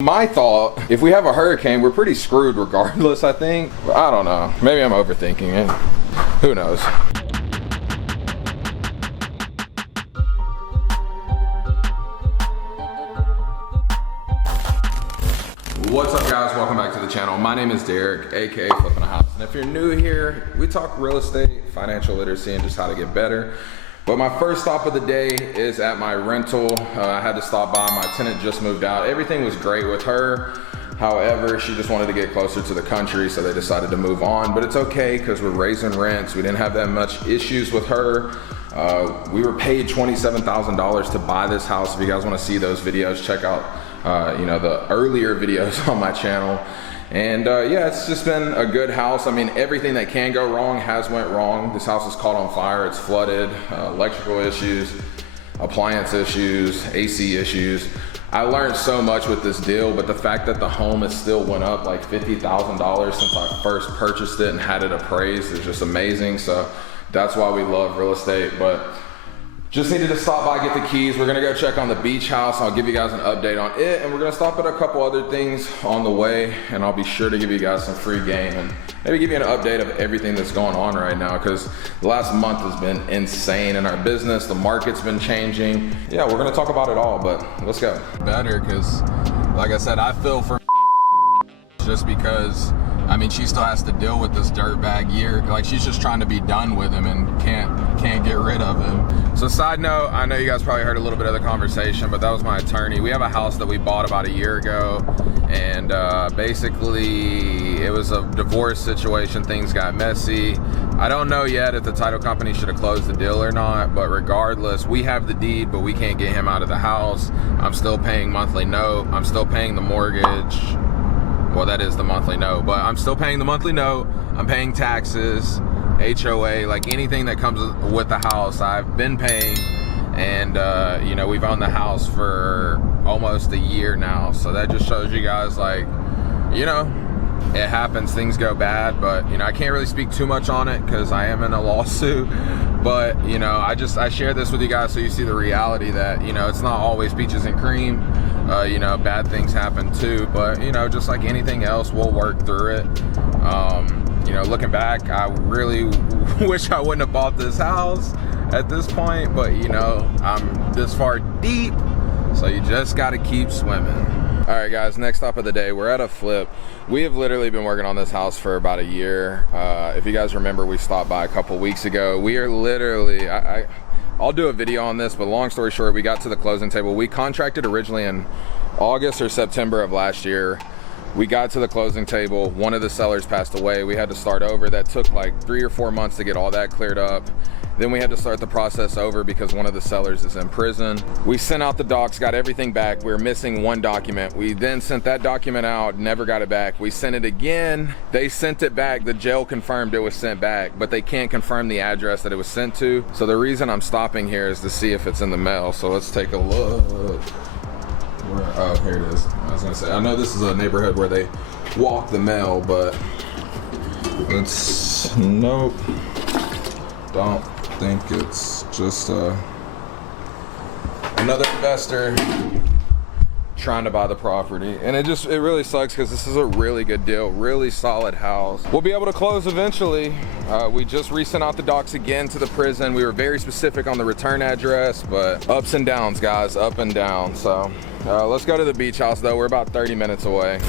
My thought, if we have a hurricane, we're pretty screwed regardless, I think. I don't know. Maybe I'm overthinking it. Who knows? What's up, guys? Welcome back to the channel. My name is Derek, aka Flippingahouse. And if you're new here, we talk real estate, financial literacy, and just how to get better. But my first stop of the day is at my rental. I had to stop by. My tenant just moved out. Everything was great with her. However, she just wanted to get closer to the country, so they decided to move on. But it's okay, because we're raising rents. We didn't have that much issues with her. We were paid $27,000 to buy this house. If you guys want to see those videos, check out the earlier videos on my channel. And yeah, it's just been a good house. I mean, everything that can go wrong has went wrong. This house is caught on fire, it's flooded, electrical issues, appliance issues, AC issues. I learned so much with this deal, but the fact that the home has still went up like $50,000 since I first purchased it and had it appraised is just amazing. So that's why we love real estate. But just needed to stop by, get the keys. We're gonna go check on the beach house. I'll give you guys an update on it, and we're gonna stop at a couple other things on the way, and I'll be sure to give you guys some free game and maybe give you an update of everything that's going on right now, because the last month has been insane in our business. The market's been changing. Yeah, we're gonna talk about it all, but let's go. Better, because like I said, I feel for just because, I mean, she still has to deal with this dirtbag year. Like, she's just trying to be done with him and can't get rid of him. So side note, I know you guys probably heard a little bit of the conversation, but that was my attorney. We have a house that we bought about a year ago, and basically it was a divorce situation. Things got messy. I don't know yet if the title company should have closed the deal or not, but regardless, we have the deed, but we can't get him out of the house. I'm still paying monthly note. I'm still paying the mortgage. Well, that is the monthly note, but I'm still paying the monthly note. I'm paying taxes, HOA, like anything that comes with the house, I've been paying. And, we've owned the house for almost a year now. So that just shows you guys, like, it happens, things go bad, but, I can't really speak too much on it because I am in a lawsuit. But, I share this with you guys so you see the reality that, it's not always peaches and cream. Bad things happen too, but just like anything else, we'll work through it. Looking back, I really wish I wouldn't have bought this house at this point, but I'm this far deep, so you just got to keep swimming. All right, guys, next stop of the day, we're at a flip. We have literally been working on this house for about a year. If you guys remember, we stopped by a couple weeks ago. We are literally, I'll do a video on this, but long story short, we got to the closing table. We contracted originally in August or September of last year. We got to the closing table. One of the sellers passed away. We had to start over. That took like 3 or 4 months to get all that cleared up. Then we had to start the process over because one of the sellers is in prison. We sent out the docs, got everything back. We were missing one document. We then sent that document out, never got it back. We sent it again. They sent it back. The jail confirmed it was sent back, but they can't confirm the address that it was sent to. So the reason I'm stopping here is to see if it's in the mail. So let's take a look. Oh, here it is. I was gonna say, I know this is a neighborhood where they walk the mail, but it's, nope. Don't think it's just another investor trying to buy the property. And it really sucks because this is a really good deal, really solid house. We'll be able to close eventually. We just resent out the docs again to the prison. We were very specific on the return address, but ups and downs, guys, up and down. So let's go to the beach house though. We're about 30 minutes away.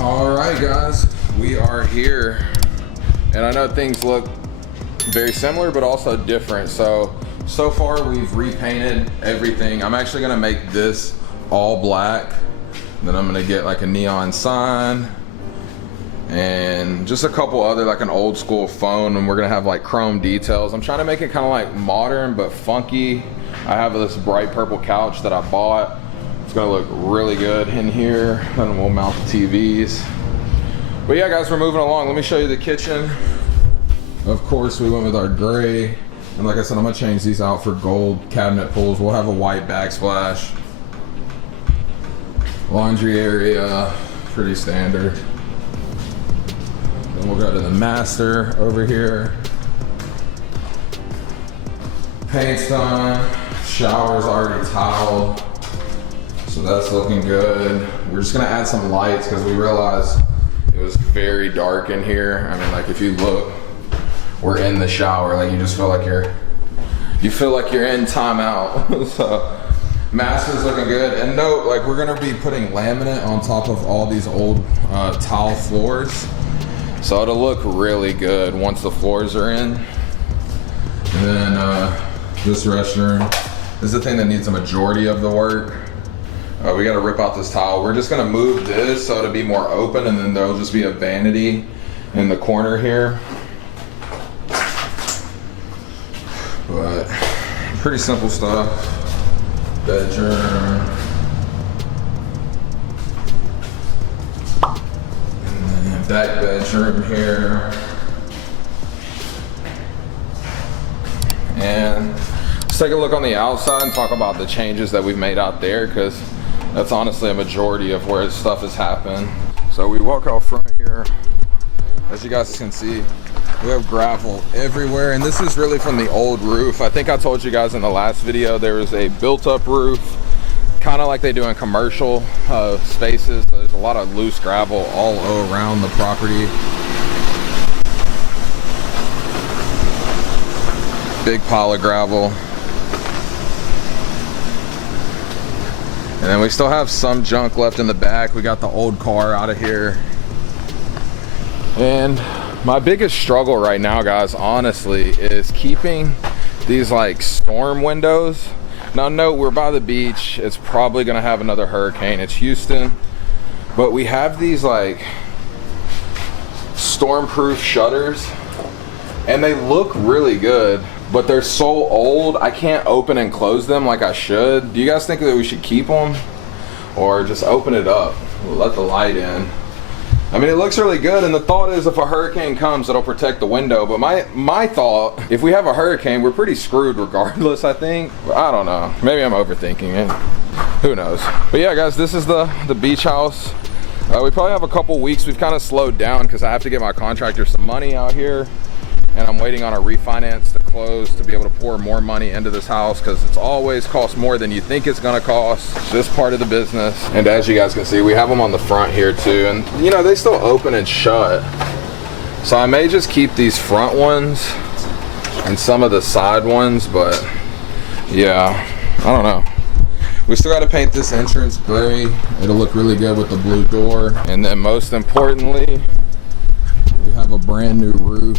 All right, guys, we are here, and I know things look very similar but also different. So far we've repainted everything. I'm actually gonna make this all black, then I'm gonna get like a neon sign and just a couple other, like an old school phone, and we're gonna have like chrome details. I'm trying to make it kind of like modern but funky. I have this bright purple couch that I bought. It's gonna look really good in here. Then we'll mount the TVs. But yeah, guys, we're moving along. Let me show you the kitchen. Of course, we went with our gray. And like I said, I'm gonna change these out for gold cabinet pulls. We'll have a white backsplash. Laundry area, pretty standard. Then we'll go to the master over here. Paint's done, shower's already tiled, so that's looking good. We're just gonna add some lights because we realized it was very dark in here. I mean, like if you look, we're in the shower, like you just feel like you're in timeout. So master's looking good. And note, like we're gonna be putting laminate on top of all these old tile floors. So it'll look really good once the floors are in. And then this restroom, this is the thing that needs a majority of the work. We gotta rip out this tile. We're just gonna move this so it'll be more open, and then there'll just be a vanity in the corner here. But pretty simple stuff. Bedroom. And then back bedroom here. And let's take a look on the outside and talk about the changes that we've made out there, because that's honestly a majority of where stuff has happened. So we walk out front here. As you guys can see, we have gravel everywhere, and this is really from the old roof. I think I told you guys in the last video there was a built-up roof, kind of like they do in commercial spaces. So there's a lot of loose gravel all around the property. Big pile of gravel. And then we still have some junk left in the back. We got the old car out of here. And my biggest struggle right now, guys, honestly, is keeping these like storm windows. Now note, we're by the beach. It's probably gonna have another hurricane. It's Houston. But we have these like storm-proof shutters, and they look really good, but they're so old, I can't open and close them like I should. Do you guys think that we should keep them or just open it up? We'll let the light in. I mean, it looks really good, and the thought is if a hurricane comes, it'll protect the window. But my thought, if we have a hurricane, we're pretty screwed regardless, I think. I don't know. Maybe I'm overthinking it. Who knows? But yeah, guys, this is the beach house. We probably have a couple weeks. We've kind of slowed down because I have to get my contractor some money out here. And I'm waiting on a refinance to close to be able to pour more money into this house, because it's always cost more than you think it's gonna cost. It's just part of the business. And as you guys can see, we have them on the front here too. And you know, they still open and shut. So I may just keep these front ones and some of the side ones, but yeah, I don't know. We still gotta paint this entrance gray. It'll look really good with the blue door. And then most importantly, we have a brand new roof.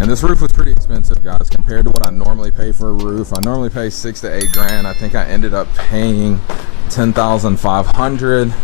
And this roof was pretty expensive, guys, compared to what I normally pay for a roof. I normally pay 6 to 8 grand. I think I ended up paying 10,500.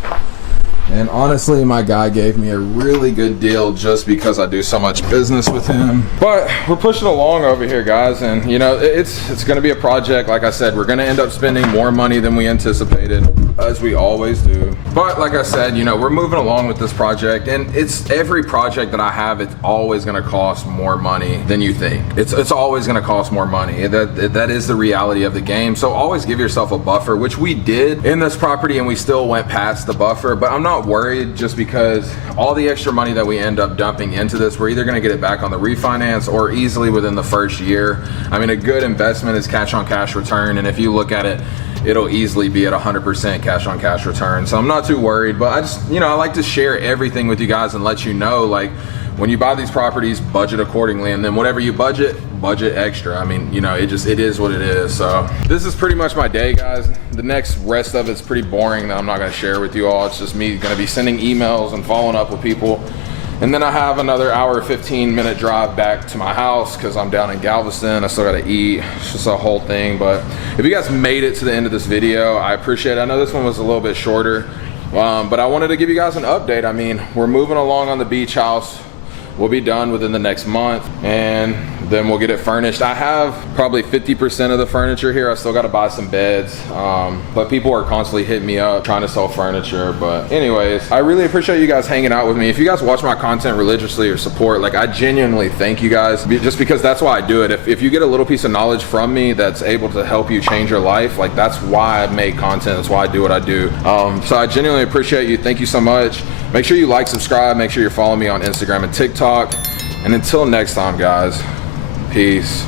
And honestly, my guy gave me a really good deal just because I do so much business with him. But we're pushing along over here, guys, and you know, it's gonna be a project. Like I said, we're gonna end up spending more money than we anticipated, as we always do. But like I said, you know, we're moving along with this project, and it's every project that I have, it's always gonna cost more money than you think. It's always gonna cost more money. That is the reality of the game. So always give yourself a buffer, which we did in this property, and we still went past the buffer. But I'm not worried, just because all the extra money that we end up dumping into this, we're either going to get it back on the refinance or easily within the first year. I mean, a good investment is cash on cash return, and if you look at it, it'll easily be at 100% cash on cash return. So I'm not too worried, but I just, you know, I like to share everything with you guys and let you know, like, when you buy these properties, budget accordingly, and then whatever you budget extra. I mean, you know, it is what it is. So this is pretty much my day, guys. The next rest of it's pretty boring that I'm not gonna share with you all. It's just me gonna be sending emails and following up with people. And then I have another hour, 15-minute drive back to my house because I'm down in Galveston. I still gotta eat. It's just a whole thing. But if you guys made it to the end of this video, I appreciate it. I know this one was a little bit shorter, but I wanted to give you guys an update. I mean, we're moving along on the beach house. We'll be done within the next month, and then we'll get it furnished. I have probably 50% of the furniture here. I still got to buy some beds, but people are constantly hitting me up trying to sell furniture. But anyways, I really appreciate you guys hanging out with me. If you guys watch my content religiously or support, like, I genuinely thank you guys, just because that's why I do it. If you get a little piece of knowledge from me that's able to help you change your life, like, that's why I make content. That's why I do what I do. So I genuinely appreciate you. Thank you so much. Make sure you like, subscribe, make sure you're following me on Instagram and TikTok. And until next time, guys, peace.